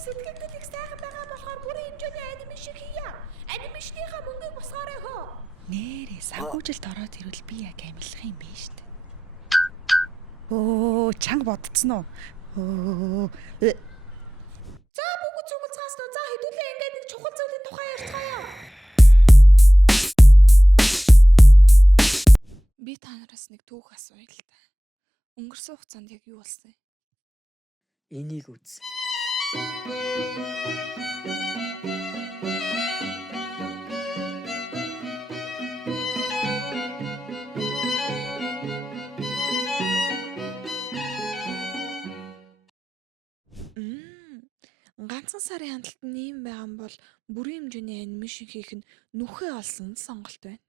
Сэтгэлдэл их сайхан байгаа болохоор бүрийн хэмжээний анимашн хийя. Анимашныхаа мөнгөийг босгоорой хөө. Нэрээ санхүүжилт ороод ирвэл би яг амилах юм байна шүү дээ. Оо, чанга бодцсон уу? Оо. За бүгд цуглацгаас нөө за хэдүүлээ ингээд нэг чухал зүйлийн тухай ярьцгаая. Би та нараас нэг түүх асууя л та. Өнгөрсөн хугацаанд яг юу болсон юм? Энийг үз. Ганцхан сарын хандлт нь ийм байгаа юм бол бүрийн хэмжээний анимашн хийх нь нүхээ олсон сонголт байна.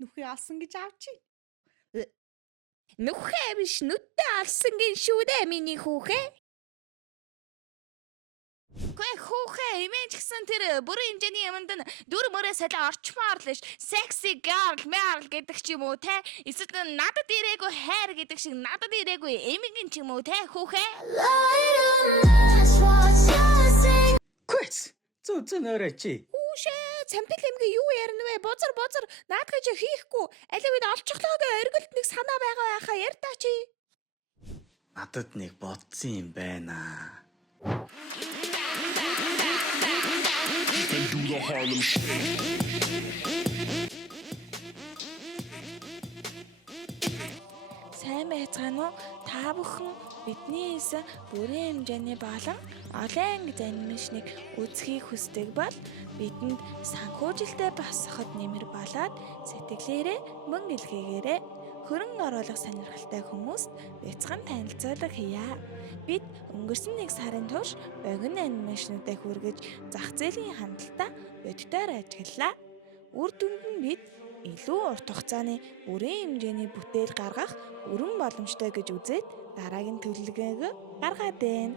Нүхээ алсан гэж авчи. Нүхээ биш нүдтэй алсан гин шүү дээ миний хүүхээ. Гүй хүүхээ имэж гисэн тэр бүрийн хэмжээний юмд нь дүр мөрөө солио орчмоор л ш. Sexy girl male гэдэг ч юм уу те. Эсвэл надад ирээгүй хайр гэдэг шиг надад ирээгүй эмгэн ч юм уу те хүүхээ. Quits. Зүүн өрөө чи. Үшээ цампил эмгээ юу ярина вэ? Бозор наадгаж хийхгүй. Алив бид олчихлоогийн оргилд нэг санаа байгаа байхаа ярьдаа чи. Надад нэг бодсон юм байна. Do the Harlem Shake. Сайн байцгаана уу? Та бүхэн бидний хийсэн бүрийн хэмжээний болон олон ангид анимашныг үзхийг хүсдэг бол бидэнд санхүүжилтээ босгоход нэмэр болоод сэтгэлээрээ мөн илгээгээрэй. Хөрөн оруулах сонирхолтой хүмүүст бяцхан танилцуулга хийе. Бид өнгөрсөн нэг сарын турш богино анимашнуудыг хүргэж зах зээлийн хандлтаа бодитоор ажиглалаа. Үр дүнд нь бид илүү урт хугацааны бүрийн хэмжээний бүтээл гаргах өрн боломжтой гэж үзээд дараагийн төлөвлөгөөг гаргаад байна.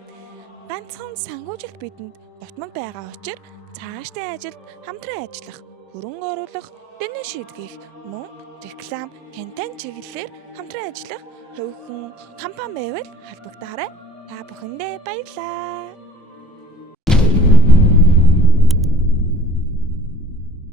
Ганцхан санхүүжилт бидэнд дутмаг байгаа учраас цаашдын ажилд хамтран ажиллах, хөрөн оруулах, дэний шийдгийх, мөн реклам, контент чиглэлээр хамтран ажиллах хувь хүн компани байвал холбогдоорой. Та бүхэндээ баярлалаа.